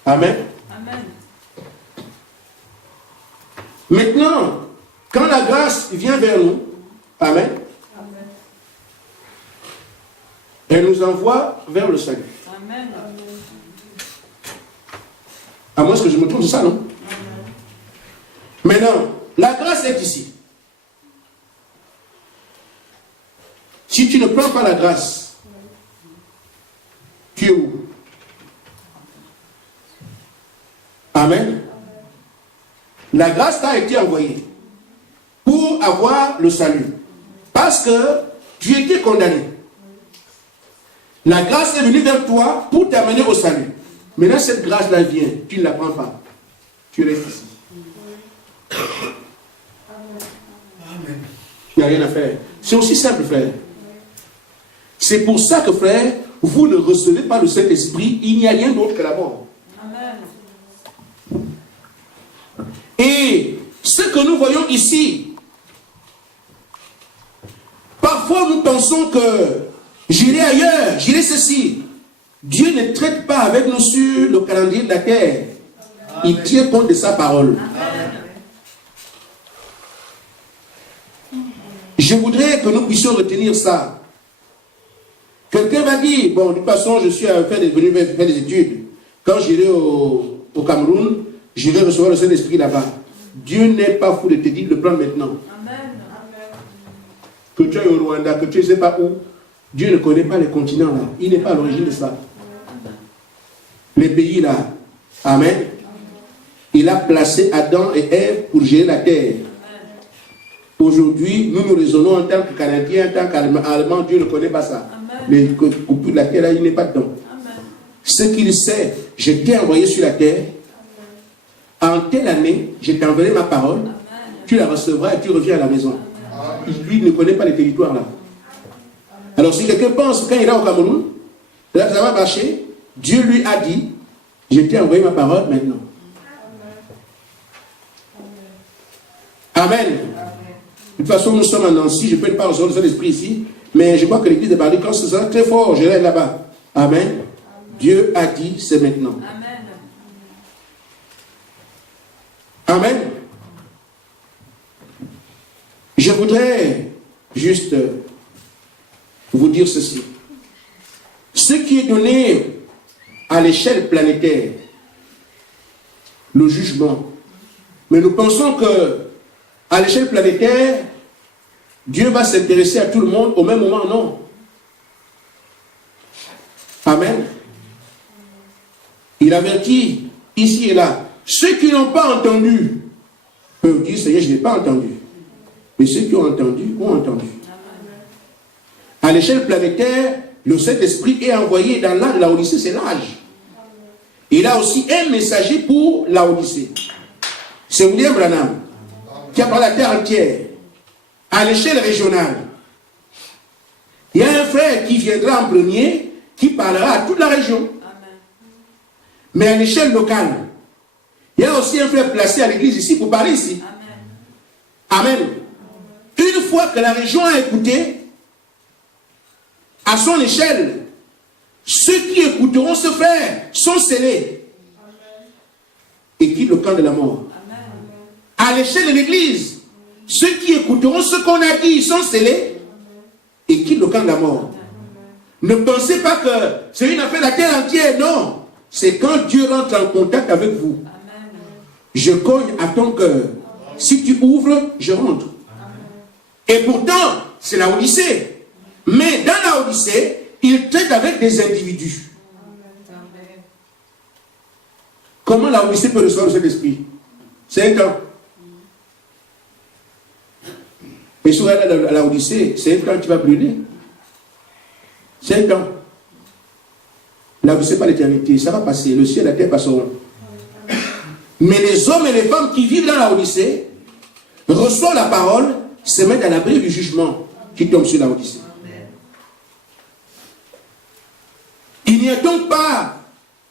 Amen. Amen. Maintenant, quand la grâce vient vers nous, Amen, Amen. elle nous envoie vers le salut. Amen. À moins que je me trompe, c'est ça, non? Maintenant, la grâce est ici. Si tu ne prends pas la grâce, tu es où? Amen. La grâce t'a été envoyée pour avoir le salut. Parce que tu étais condamné. La grâce est venue vers toi pour t'amener au salut. Maintenant, cette grâce-là vient. Tu ne la prends pas. Tu restes ici. Amen. Il n'y a rien à faire. C'est aussi simple, frère. C'est pour ça que, frère, vous ne recevez pas le Saint-Esprit. Il n'y a rien d'autre que la mort. Amen. Et ce que nous voyons ici, parfois nous pensons que j'irai ailleurs, j'irai ceci. Dieu ne traite pas avec nous sur le calendrier de la terre. Il tient compte de sa parole. Je voudrais que nous puissions retenir ça. Quelqu'un va dire, bon, de toute façon, je suis venu faire des études. Quand j'irai au Cameroun, j'irai recevoir le Saint-Esprit là-bas. Dieu n'est pas fou de te dire de le prendre maintenant. Amen. Que tu ailles au Rwanda, que tu ne sais pas où. Dieu ne connaît pas les continents là. Il n'est pas à l'origine de ça. Les pays là. Amen. Il a placé Adam et Ève pour gérer la terre. Aujourd'hui, nous raisonnons en tant que Canadiens, en tant qu'Allemands. Dieu ne connaît pas ça. Les coupures de la terre là, il n'est pas dedans. Ce qu'il sait, je t'ai envoyé sur la terre. En telle année, je t'enverrai ma parole. Tu la recevras et tu reviens à la maison. Lui ne connaît pas les territoires là. Alors si quelqu'un pense quand il est au Cameroun, là ça va marcher, Dieu lui a dit, je t'ai envoyé ma parole maintenant. Amen. De toute façon, nous sommes en Nancy, je ne peux pas recevoir le Saint-Esprit ici, mais je crois que l'église de Paris, quand ce sera très fort, je vais là-bas. Amen. Dieu a dit, c'est maintenant. Amen. Je voudrais juste vous dire ceci. Ce qui est donné à l'échelle planétaire, le jugement. Mais nous pensons que à l'échelle planétaire, Dieu va s'intéresser à tout le monde au même moment, non. Amen. Il avertit ici et là. Ceux qui n'ont pas entendu peuvent dire, Seigneur, je n'ai pas entendu. Mais ceux qui ont entendu, ont entendu. À l'échelle planétaire, le Saint-Esprit est envoyé dans l'âge de la Odyssée, c'est l'âge. Il a aussi un messager pour la Odyssée. C'est William Branham qui a parlé à la terre entière. À l'échelle régionale, il y a un frère qui viendra en premier, qui parlera à toute la région. Mais à l'échelle locale, il y a aussi un frère placé à l'église ici pour parler ici. Amen. Une fois que la région a écouté, à son échelle, ceux qui écouteront ce frère sont scellés et quittent le camp de la mort. À l'échelle de l'église, ceux qui écouteront ce qu'on a dit sont scellés et quittent le camp de la mort. Ne pensez pas que c'est une affaire de la terre entière, non. C'est quand Dieu rentre en contact avec vous. Je cogne à ton cœur. Si tu ouvres, je rentre. Et pourtant, c'est la Odyssée. Mais dans la Odyssée, il traite avec des individus. Comment la Odyssée peut recevoir cet esprit? C'est un temps. Et sur la Odyssée, c'est un temps qui va brûler. C'est un temps. La Odyssée, c'est pas l'éternité. Ça va passer. Le ciel et la terre passeront. Mais les hommes et les femmes qui vivent dans la Odyssée, reçoit la parole, se met à l'abri du jugement qui tombe sur la Odyssée. Il n'y a donc pas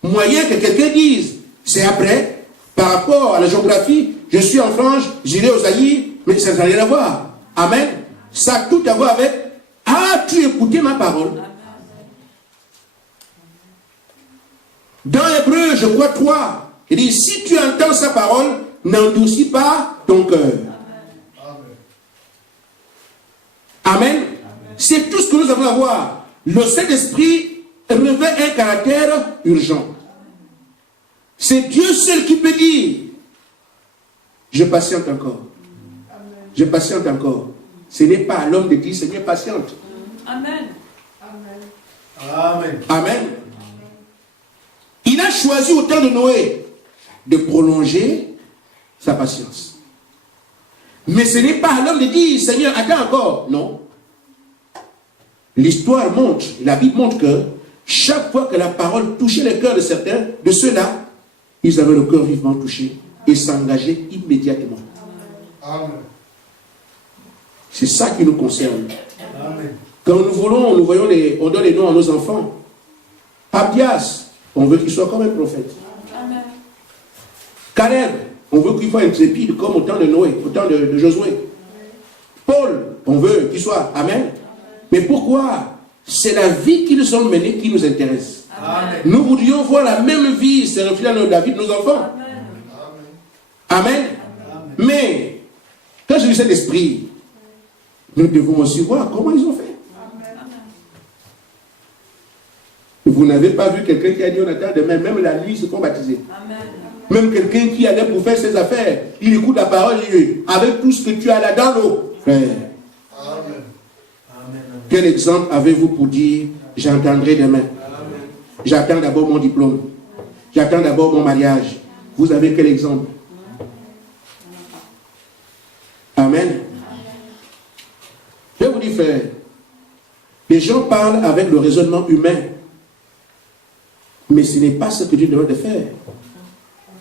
moyen que quelqu'un dise, c'est après, par rapport à la géographie, je suis en France, j'irai aux Aïs, mais ça n'a rien à voir. Amen. Ça a tout à voir avec, as-tu écouté ma parole? Dans Hébreu, je crois 3, il dit, si tu entends sa parole, n'endurcis pas ton cœur. Amen. C'est tout ce que nous avons à voir. Le Saint-Esprit revêt un caractère urgent. C'est Dieu seul qui peut dire, je patiente encore. Je patiente encore. Ce n'est pas à l'homme de dire, Seigneur, patiente. Amen. Amen. Amen. Il a choisi au temps de Noé de prolonger sa patience. Mais ce n'est pas à l'homme de dire, Seigneur, attends encore. Non. L'histoire montre, la Bible montre que chaque fois que la parole touchait le cœur de certains, de ceux-là, ils avaient le cœur vivement touché et s'engageaient immédiatement. Amen. C'est ça qui nous concerne. Amen. Quand nous voyons on donne les noms à nos enfants. Abdias, on veut qu'il soit comme un prophète. Amen. Caleb, on veut qu'il soit intrépide comme au temps de Noé, au temps de Josué. Paul, on veut qu'il soit. Amen. Mais pourquoi? C'est la vie qu'ils ont menée qui nous intéresse. Amen. Nous voudrions voir la même vie se refléter dans la vie de nos enfants. Amen. Amen. Mais, quand je dis cet esprit, nous devons aussi voir comment ils ont fait. Vous n'avez pas vu quelqu'un qui a dit on attend demain, même la nuit, ils se font baptiser. Amen. Même quelqu'un qui allait pour faire ses affaires, il écoute la parole, il dit, avec tout ce que tu as là dans l'eau, frère. Amen. Amen. Quel exemple avez-vous pour dire, j'entendrai demain? J'attends d'abord mon diplôme. J'attends d'abord mon mariage. Vous avez quel exemple? Amen. Je vous dis, frère, les gens parlent avec le raisonnement humain. Mais ce n'est pas ce que Dieu demande de faire.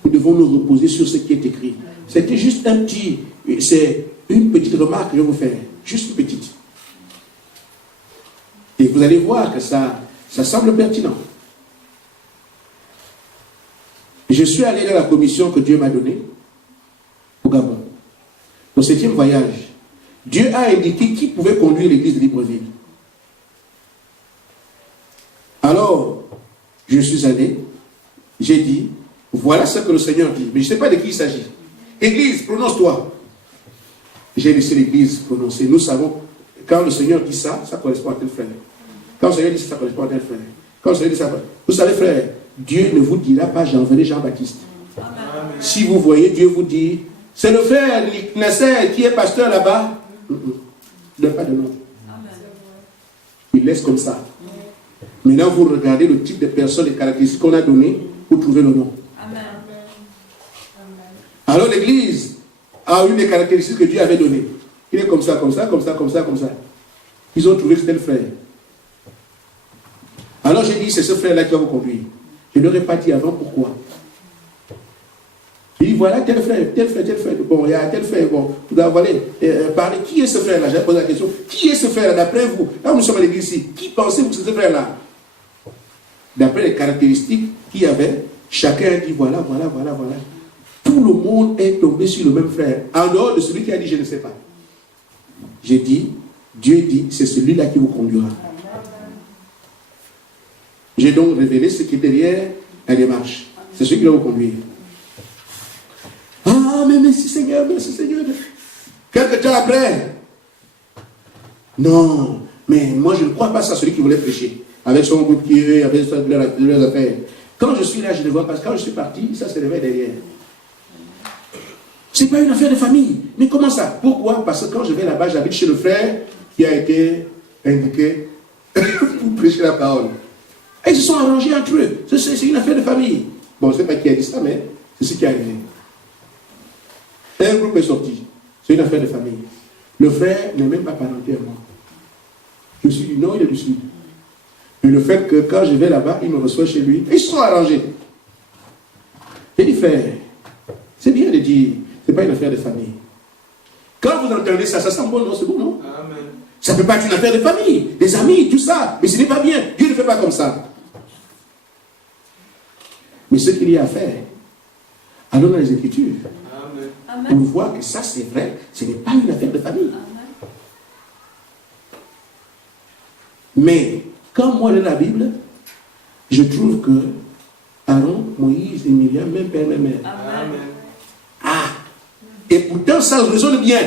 Nous devons nous reposer sur ce qui est écrit. C'était juste c'est une petite remarque que je vais vous faire. Juste une petite. Et vous allez voir que ça semble pertinent. Je suis allé dans la commission que Dieu m'a donnée au Gabon. Au 7e voyage, Dieu a indiqué qui pouvait conduire l'église de Libreville. Alors, je suis allé, j'ai dit, voilà ce que le Seigneur dit, mais je ne sais pas de qui il s'agit. Église, prononce-toi. J'ai laissé l'église prononcer. Nous savons, quand le Seigneur dit ça, ça correspond à tel frère. Quand le Seigneur dit ça correspond à tel frère. Quand le Seigneur dit ça, vous savez, frère, Dieu ne vous dira pas j'enverrai Jean-Baptiste. Si vous voyez Dieu vous dire, c'est le frère Nasser qui est pasteur là-bas, il ne donne pas de nom. Il laisse comme ça. Maintenant, vous regardez le type de personnes, les caractéristiques qu'on a données pour trouver le nom. Amen. Alors l'église a une des caractéristiques que Dieu avait données. Il est comme ça, comme ça, comme ça, comme ça, comme ça. Ils ont trouvé que c'était le frère. Alors j'ai dit, c'est ce frère-là qui va vous conduire. Je ne leur ai pas dit avant pourquoi. J'ai dit, voilà tel frère, tel frère, tel frère. Bon, il y a tel frère, bon, vous allez parler. Qui est ce frère-là? J'ai posé la question. Qui est ce frère-là d'après vous? Là, nous sommes à l'église ici. Qui pensez-vous que c'est ce frère-là? D'après les caractéristiques qu'il y avait, chacun a dit, voilà, voilà, voilà, voilà. Tout le monde est tombé sur le même frère. En dehors de celui qui a dit, je ne sais pas. J'ai dit, Dieu dit, c'est celui-là qui vous conduira. J'ai donc révélé ce qui est derrière la démarche. C'est celui qui va vous conduire. Ah, mais merci Seigneur, merci Seigneur. Quelque temps après, non, mais moi je ne crois pas ça, celui qui voulait prêcher. Avec son groupe qui est, avec leurs affaires. Quand je suis là, je ne vois pas. Quand je suis parti, ça se réveille derrière. Ce n'est pas une affaire de famille. Mais comment ça? Pourquoi? Parce que quand je vais là-bas, j'habite chez le frère qui a été indiqué pour prêcher la parole. Et ils se sont arrangés entre eux. C'est une affaire de famille. Bon, je ne sais pas qui a dit ça, mais c'est ce qui est arrivé. Et un groupe est sorti. C'est une affaire de famille. Le frère n'est même pas parenté à moi. Je suis du nord, il est du sud. Mais le fait que quand je vais là-bas, il me reçoit chez lui, ils se sont arrangés. J'ai dit, frère, c'est bien de dire, ce n'est pas une affaire de famille. Quand vous entendez ça, ça sent bon, non? C'est bon, non? Amen. Ça ne peut pas être une affaire de famille, des amis, tout ça. Mais ce n'est pas bien. Dieu ne fait pas comme ça. Mais ce qu'il y a à faire, allons dans les Écritures. Amen. Pour voir que ça, c'est vrai. Ce n'est pas une affaire de famille. Amen. Mais, quand moi, je lis la Bible, je trouve que Aaron, Moïse et Myriam, même père, même mère. Amen. Ah! Et pourtant, ça résonne bien.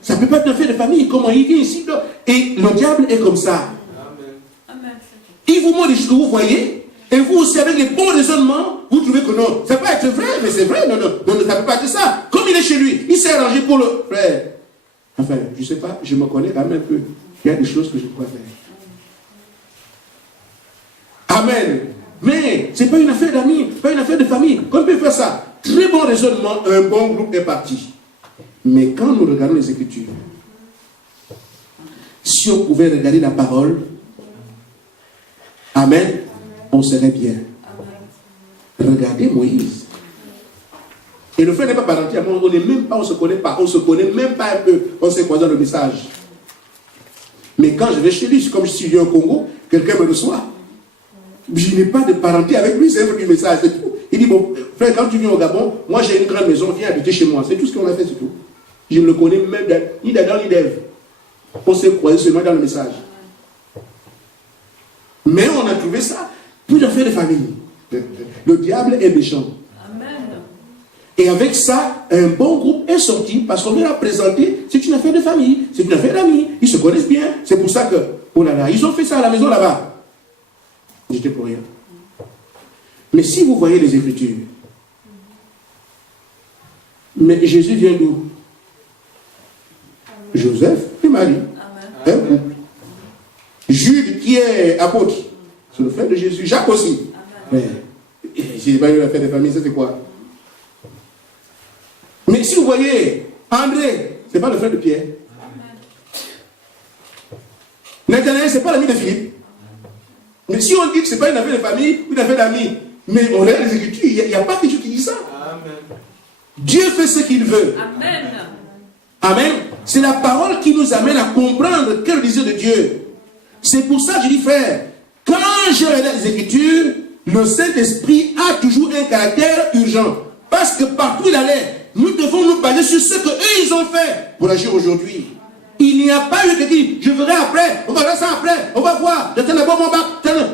Ça ne peut pas être une affaire de famille. Comment il vient ici? Et le diable est comme ça. Amen. Amen. Il vous montre des choses que vous voyez, et vous aussi, avec les bons raisonnements, vous trouvez que non, ça peut être vrai, mais c'est vrai, non, ça ne peut pas être ça. Comme il est chez lui, il s'est arrangé pour le frère. Enfin, je ne sais pas, je me connais quand même un peu. Il y a des choses que je dois faire. Amen. Mais ce n'est pas une affaire d'amis, pas une affaire de famille. Comme on peut faire ça? Très bon raisonnement, un bon groupe est parti. Mais quand nous regardons les Écritures, si on pouvait regarder la parole, amen, on serait bien. Regardez Moïse. Et le frère n'est pas parenté à moi, on n'est même pas, on ne se connaît pas, on ne se connaît même pas un peu, on s'est croisé dans le message. Mais quand je vais chez lui, c'est comme si je viens au Congo, quelqu'un me reçoit. Je n'ai pas de parenté avec lui, c'est un peu du message, c'est tout. Il dit, bon, frère, quand tu viens au Gabon, moi j'ai une grande maison, viens habiter chez moi. C'est tout ce qu'on a fait, c'est tout. Je ne le connais même ni d'Adam ni d'Ève. On s'est croisé seulement dans le message. Mais on a trouvé ça plus d'affaires de famille. Le diable est méchant. Amen. Et avec ça, un bon groupe est sorti parce qu'on leur a présenté, c'est une affaire de famille, c'est une affaire d'amis. Ils se connaissent bien. C'est pour ça que, oh là là, ils ont fait ça à la maison là-bas. J'étais pour rien. Mais si vous voyez les Écritures, mais Jésus vient d'où? Joseph et Marie. Un couple. Jude qui est apôtre, c'est le frère de Jésus. Jacques aussi. Mais je n'ai pas eu l'affaire de famille, ça c'est quoi? Mais si vous voyez André, ce n'est pas le frère de Pierre. Nathanaël, ce n'est pas l'ami de Philippe. Mais si on dit que ce n'est pas une affaire de famille, une affaire d'amis, mais on regarde les Écritures, il n'y a pas quelque chose qui dit ça. Amen. Dieu fait ce qu'il veut. Amen. Amen. C'est la parole qui nous amène à comprendre quel est le désir de Dieu. C'est pour ça que je dis, frère, quand je regarde les Écritures, le Saint-Esprit a toujours un caractère urgent. Parce que partout il allait, nous devons nous baser sur ce qu'eux ils ont fait pour agir aujourd'hui. Il n'y a pas eu de dire, je verrai après, on va voir ça après, on va voir,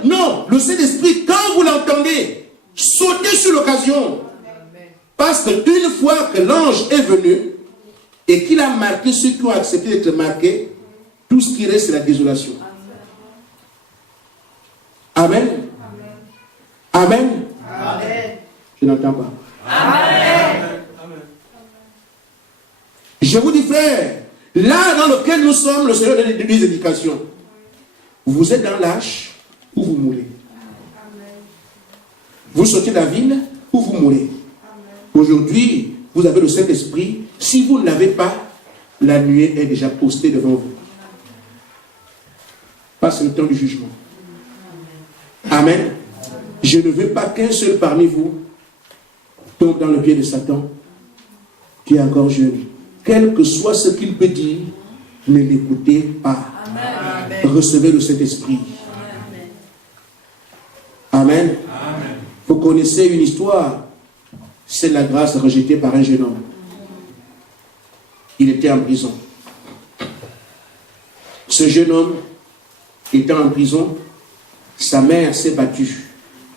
non, le Saint-Esprit, quand vous l'entendez, sautez sur l'occasion. Parce qu'une fois que l'ange est venu, et qu'il a marqué ceux qui ont accepté d'être marqués, tout ce qui reste, c'est la désolation. Amen. Amen. Amen. Je n'entends pas. Amen. Je vous dis, frère, là dans lequel nous sommes, le Seigneur donne des indications. Vous êtes dans l'âge où vous mourrez. Vous sortez de la ville où vous mourrez. Aujourd'hui, vous avez le Saint-Esprit. Si vous ne l'avez pas, la nuée est déjà postée devant vous. Passe le temps du jugement. Amen. Je ne veux pas qu'un seul parmi vous tombe dans le pied de Satan, qui est encore jeune. Quel que soit ce qu'il peut dire, ne l'écoutez pas. Amen. Recevez le Saint-Esprit. Amen. Amen. Vous connaissez une histoire. C'est la grâce rejetée par un jeune homme. Il était en prison. Ce jeune homme étant en prison, sa mère s'est battue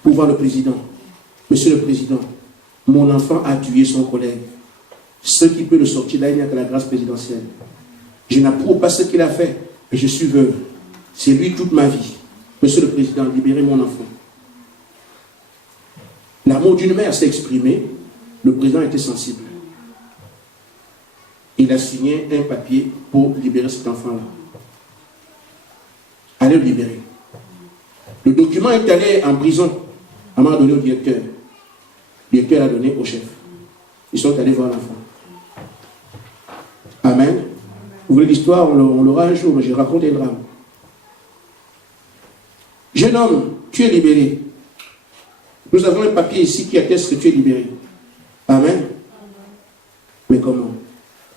pour voir le président. Monsieur le président, mon enfant a tué son collègue. Ce qui peut le sortir là, il n'y a que la grâce présidentielle. Je n'approuve pas ce qu'il a fait, mais je suis veuve. C'est lui toute ma vie. Monsieur le président, libérez mon enfant. L'amour d'une mère s'est exprimé. Le président était sensible. Il a signé un papier pour libérer cet enfant-là. Allez le libérer. Le document est allé en prison. On m'a donné au directeur. Le directeur l'a donné au chef. Ils sont allés voir l'enfant. Amen. Vous voulez l'histoire, on l'aura un jour, mais je raconte un drame. Jeune homme, tu es libéré. Nous avons un papier ici qui atteste que tu es libéré. Amen. Mais comment?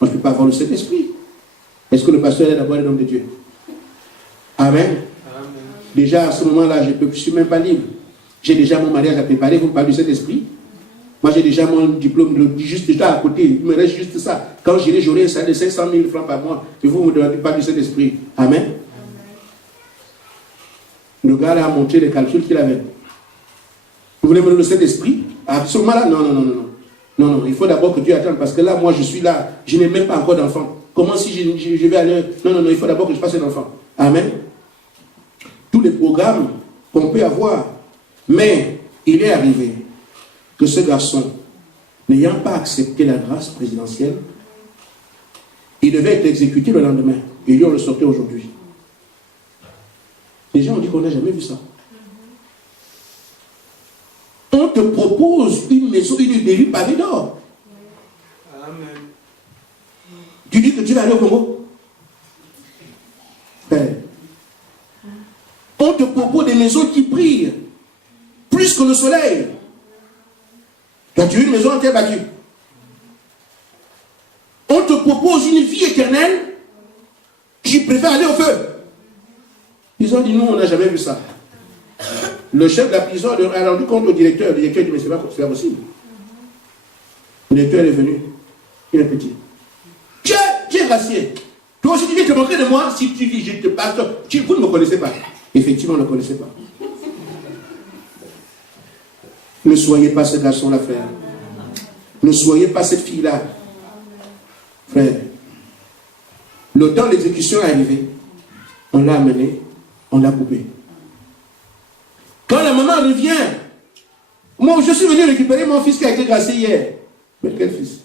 On ne peut pas avoir le Saint-Esprit. Est-ce que le pasteur est d'abord l'homme de Dieu? Amen. Déjà à ce moment-là, je ne suis même pas libre. J'ai déjà mon mariage à préparer, vous me parlez du Saint-Esprit. Moi, j'ai déjà mon diplôme, juste déjà à côté. Il me reste juste ça. Quand j'irai, j'aurai un salaire de 500 000 francs par mois. Et vous ne me demandez pas du Saint-Esprit. Amen. Le gars là a montré les calculs qu'il avait. Vous voulez me donner le Saint-Esprit? À ce moment-là, non, il faut d'abord que Dieu attende. Parce que là, moi, je suis là. Je n'ai même pas encore d'enfant. Comment si je vais aller... Non, il faut d'abord que je fasse un enfant. Amen. Tous les programmes qu'on peut avoir. Mais il est arrivé que ce garçon, n'ayant pas accepté la grâce présidentielle, il devait être exécuté le lendemain. Et lui, on le sortait aujourd'hui. Les gens ont dit qu'on n'a jamais vu ça. On te propose une maison, une rue pavée d'or. Amen. Tu dis que tu vas aller au Congo? On te propose des maisons qui brillent plus que le soleil. Toi, tu veux une maison en terre battue. On te propose une vie éternelle. Tu préfères aller au feu. Ils ont dit, nous, on n'a jamais vu ça. Le chef de la prison a rendu compte au directeur. Le directeur dit, mais c'est pas possible. Le directeur est venu. Il est petit. Tu es gracié. Toi aussi, tu viens te moquer de moi. Si tu dis, je te passe. Vous ne me connaissez pas. Effectivement, on ne le connaissait pas. Ne soyez pas ce garçon-là, frère. Ne soyez pas cette fille-là. Frère. Le temps de l'exécution est arrivé. On l'a amené. On l'a coupé. Quand la maman revient, moi, je suis venu récupérer mon fils qui a été gracié hier. Mais quel fils?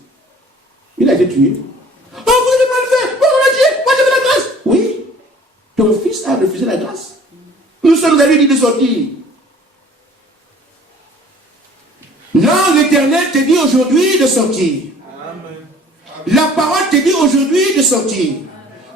Il a été tué. Oh, vous avez mal fait. Oh, on a tué. Moi, j'ai fait la grâce. Oui. Ton fils a refusé la grâce. Nous sommes allés dit de sortir. Non, l'Éternel te dit aujourd'hui de sortir. Amen. La parole te dit aujourd'hui de sortir.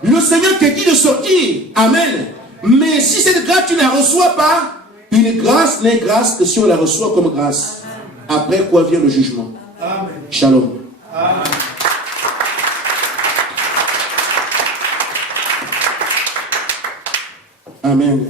Le Seigneur te dit de sortir. Amen. Mais si cette grâce, tu ne la reçois pas, une grâce n'est grâce que si on la reçoit comme grâce. Après quoi vient le jugement. Amen. Shalom. Amen. Amen.